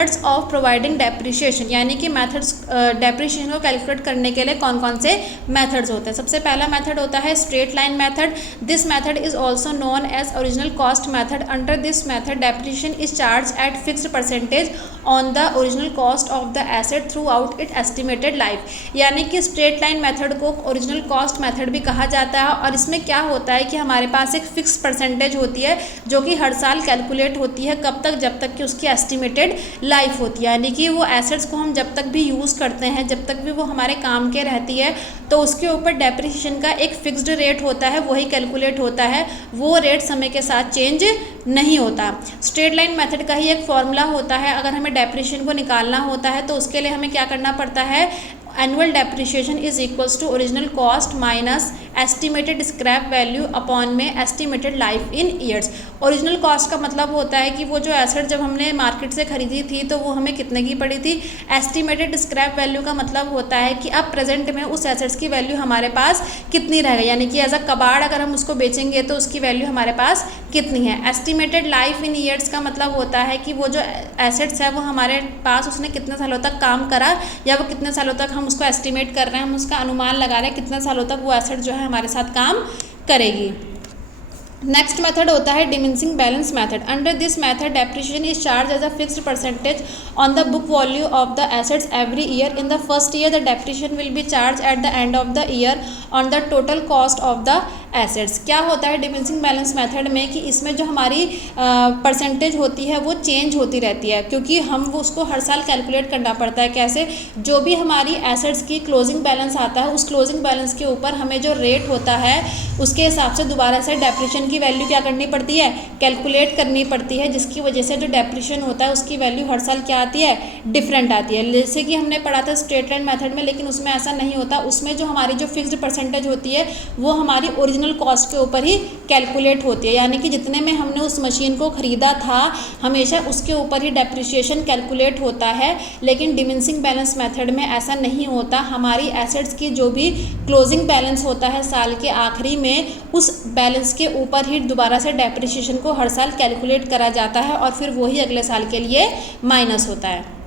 Methods of providing depreciation, यानी कि methods depreciation को कैलकुलेट करने के लिए कौन कौन से मेथड्स होते हैं। सबसे पहला मेथड होता है straight line method. This method is also known as original cost method. Under this method depreciation is charge at fixed percentage on the original cost of the asset throughout it estimated life. यानी कि straight line method को original cost method भी कहा जाता है, और इसमें क्या होता है कि हमारे पास एक फिक्स परसेंटेज होती है जो कि हर साल कैलकुलेट होती है, कब तक, जब तक कि उसकी एस्टिमेटेड लाइफ होती है। यानी कि वो एसेट्स को हम जब तक भी यूज़ करते हैं, जब तक भी वो हमारे काम के रहती है, तो उसके ऊपर डेप्रिसिएशन का एक फिक्स्ड रेट होता है, वही कैलकुलेट होता है। वो रेट समय के साथ चेंज नहीं होता। स्ट्रेट लाइन मेथड का ही एक फॉर्मूला होता है। अगर हमें डेप्रिसिएशन को निकालना होता है तो उसके लिए हमें क्या करना पड़ता है, annual depreciation is equals to original cost minus estimated scrap value upon में estimated life in years. Original cost का मतलब होता है कि वो जो एसेट जब हमने मार्केट से खरीदी थी तो वो हमें कितने की पड़ी थी। एस्टिमेटेड स्क्रैप वैल्यू का मतलब होता है कि अब प्रेजेंट में उस एसेट्स की वैल्यू हमारे पास कितनी रहेगी, यानी कि एज अ कबाड़ अगर हम उसको बेचेंगे तो उसकी वैल्यू हमारे पास कितनी है। एस्टिमेटेड लाइफ इन ईयर्स का मतलब होता है कि वो जो एसेट्स है वो हमारे पास उसने कितने सालों तक काम करा, या वो कितने सालों तक हम उसको एस्टिमेट कर रहे हैं, हम उसका अनुमान लगा रहे हैं कितने सालों तक वो एसेट जो है हमारे साथ काम करेगी। नेक्स्ट मेथड होता है diminishing balance method. Under this method depreciation is charge as a fixed percentage on the book value of the assets every year. In the first year the depreciation will be charge at the end of the year on the total cost of the assets. क्या होता है diminishing balance method में कि इसमें जो हमारी percentage होती है वो चेंज होती रहती है, क्योंकि हम वो उसको हर साल कैलकुलेट करना पड़ता है। कैसे, जो भी हमारी एसेट्स की क्लोजिंग बैलेंस आता है उस क्लोजिंग बैलेंस के ऊपर हमें जो रेट होता है उसके हिसाब से दोबारा से डेप्रिसिएशन की वैल्यू क्या करनी पड़ती है, कैलकुलेट करनी पड़ती है, जिसकी वजह से जो डेप्रिसिएशन होता है उसकी वैल्यू हर साल क्या आती है, डिफरेंट आती है। जैसे कि हमने पढ़ा था स्ट्रेट लाइन मेथड में, लेकिन उसमें ऐसा नहीं होता। उसमें जो हमारी जो फिक्स्ड परसेंटेज होती है वो हमारी ओरिजिनल कॉस्ट के ऊपर ही कैलकुलेट होती है, यानी कि जितने में हमने उस मशीन को ख़रीदा था हमेशा उसके ऊपर ही डेप्रिसिएशन कैलकुलेट होता है। लेकिन डिमिनिशिंग बैलेंस मेथड में ऐसा नहीं होता। हमारी एसेट्स की जो भी क्लोजिंग बैलेंस होता है साल के आखिरी में, उस बैलेंस के ऊपर ही दोबारा से डेप्रिसिएशन को हर साल कैलकुलेट करा जाता है और फिर वही अगले साल के लिए माइनस होता है।